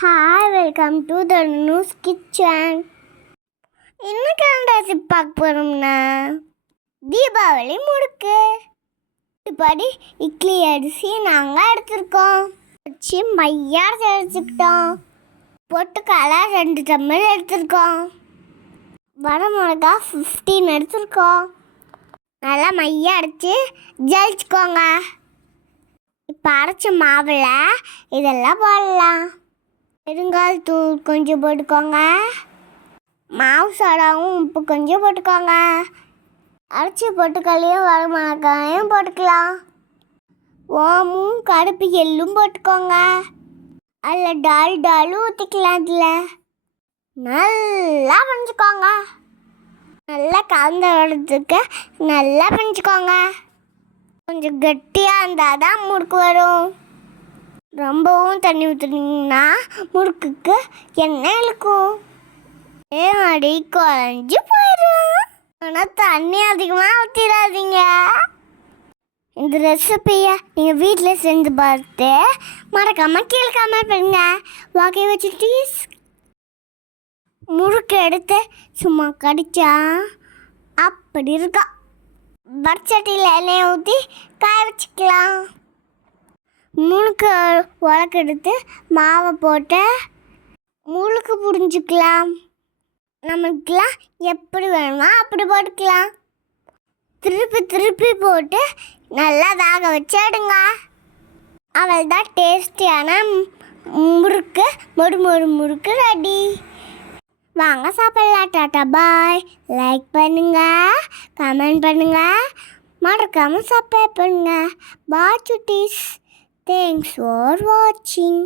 Hi, welcome to the news kitchen. இன்னைக்கு recipe பார்க்க போகிறோம்னா தீபாவளி முறுக்கு. இப்படி இட்லி அரிசி நாங்கள் எடுத்துருக்கோம். வச்சு மையாக அரைச்சிக்கிட்டோம். பொட்டுக்கடலை 2 டம்ளர் எடுத்துருக்கோம். வரமிளகா 15 எடுத்துருக்கோம். நல்லா மையாக அரைச்சி ஜலிச்சுக்கோங்க. இப்போ அரைச்ச மாவில் இதெல்லாம் போடலாம். பெருங்காயத்தூள் கொஞ்சம் போட்டுக்கோங்க. மாவு சோடாவும் உப்பு கொஞ்சம் போட்டுக்கோங்க. அரைச்சி பொட்டுக்கல்லையும் வரமிளகாயும் போட்டுக்கலாம். ஓமும் கருப்பு எள்ளும் போட்டுக்கோங்க. அதில் டாலும் ஊற்றிக்கலாம். அதில் நல்லா பஞ்சுக்கோங்க. நல்லா கலந்த இடத்துக்கு நல்லா பஞ்சுக்கோங்க. கொஞ்சம் கட்டியாக இருந்தால் தான் முறுக்கு வரும். ரொம்பவும் தண்ணி ஊற்றுனீங்கன்னா முறுக்குக்கு எண்ணெய் இழுக்கும். அடி குறைஞ்சி போயிடும். ஆனால் தண்ணி அதிகமாக ஊற்றிடாதீங்க. இந்த ரெசிபியை நீங்கள் வீட்டில் செஞ்சு பார்த்து மறக்காமல் கீழே கமெண்ட் பண்ணுங்க. வாக்கை வச்சுட்டு முறுக்கு எடுத்து சும்மா கடிச்சா அப்படி இருக்கா. வடச்சட்டியில் எண்ணெயை ஊற்றி காய வச்சுக்கலாம். முறுக்கு உலக்கு எடுத்து மாவை போட்டு முறுக்கு புரிஞ்சுக்கலாம். நமக்குலாம் எப்படி வேணுமோ அப்படி போட்டுக்கலாம். திருப்பி போட்டு நல்லா வேக வச்சு எடுங்க. அவள் தான் டேஸ்டியான முறுக்கு முறுக்கு ரெடி. வாங்க சாப்பிடலாம். டாட்டா பாய். லைக் பண்ணுங்க, கமெண்ட் பண்ணுங்க, மறக்காமல் சப்ஸ்கிரைப் பண்ணுங்க. பாய் சுட்டீஸ். Thanks for watching.